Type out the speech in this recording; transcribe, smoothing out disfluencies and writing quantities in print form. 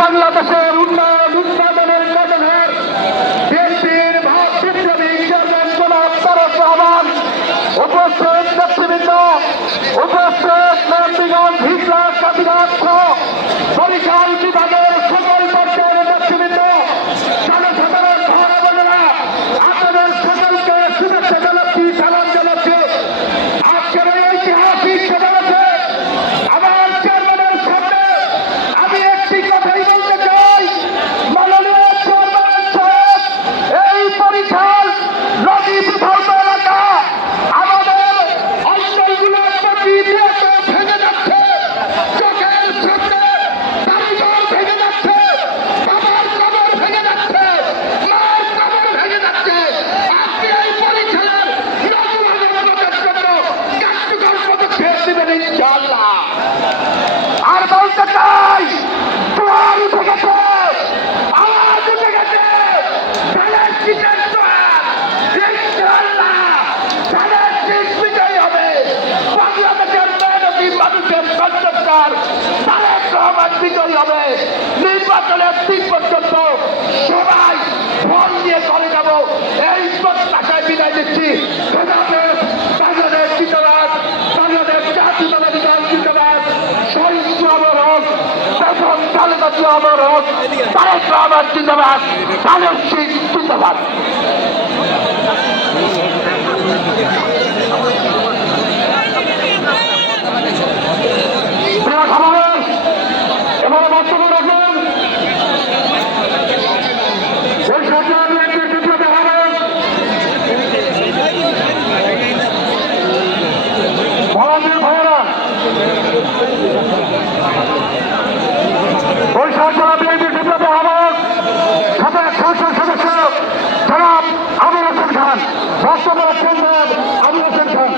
বাংলাদেশের উন্নয়ন উৎপাদনের কাজের বিএনপির ভাববিপ্লবী চেয়ারম্যান জনাব তারেক রহমান, উপস্থিত নেতৃবৃন্দ, উপস্থিত নারায়ণগঞ্জ হিজলা কাবিনেট সহ বরিশাল বিভাগের সকল পর্যায়ের নেতৃবৃন্দ, জনসাধারণ ভাই বোনেরা, আপনাদের সকলকে শুভেচ্ছা জানাচ্ছি, সালাম জানাচ্ছি। আজকের এই ঐতিহাসিক সমাবেশে আমার চেয়ারম্যানের সামনে আমি একটি কথাই বলতে চাই। মাননীয় চেয়ারম্যান সাহেব, এই বরিশাল নদী বিধৌত এলাকা আমাদের অঞ্চলগুলোর প্রতি ভেঙে যাচ্ছে, চোখের সামনে বাড়িঘর ভেঙে যাচ্ছে, বাবার কবর ভেঙে যাচ্ছে, মায়ের কবর ভেঙে যাচ্ছে। আপনি এই বরিশালের নতুন আমাদের জন্য কার্যকর পদক্ষেপ নেবেন ইনশাআল্লাহ। আর বলতে চাই, জোয়ার উঠে গেছে, আওয়াজ উঠে গেছে, ধানের শীতের জোয়ার ইনশাআল্লাহ, ধানের শীত বিজয়ী হবে। বাংলাদেশের মেহনতি মানুষের সন্তান তারেক রহমান বিজয়ী হবে। নির্বাচনের দিন পর্যন্ত সবাই ফোন নিয়ে করে যাব, এই প্রত্যাশায় বিদায় দিচ্ছি। বাংলাদেশ জিন্দাবাদ, বাংলাদেশ জাতীয়তাবাদী দল জিন্দাবাদ, শহীদ অমর, প্রথম খালেদা জিয়া অমর, তারেক রহমান জিন্দাবাদ, ধানের শীত জিন্দাবাদ। প্রিয় সমাবেশ, এবারে বক্তব্য রাখবেন বরিশাল বিএনপির বিপ্লবী আহ্বায়ক মহাবীর ভাইয়েরা, বরিশাল জেলা বিএনপির বিপ্লবী আহ্বায়ক সাবেক সংসদ সদস্য জনাব আবুল হোসেন খান, বক্তব্য রাখছেন আবুল হোসেন খান।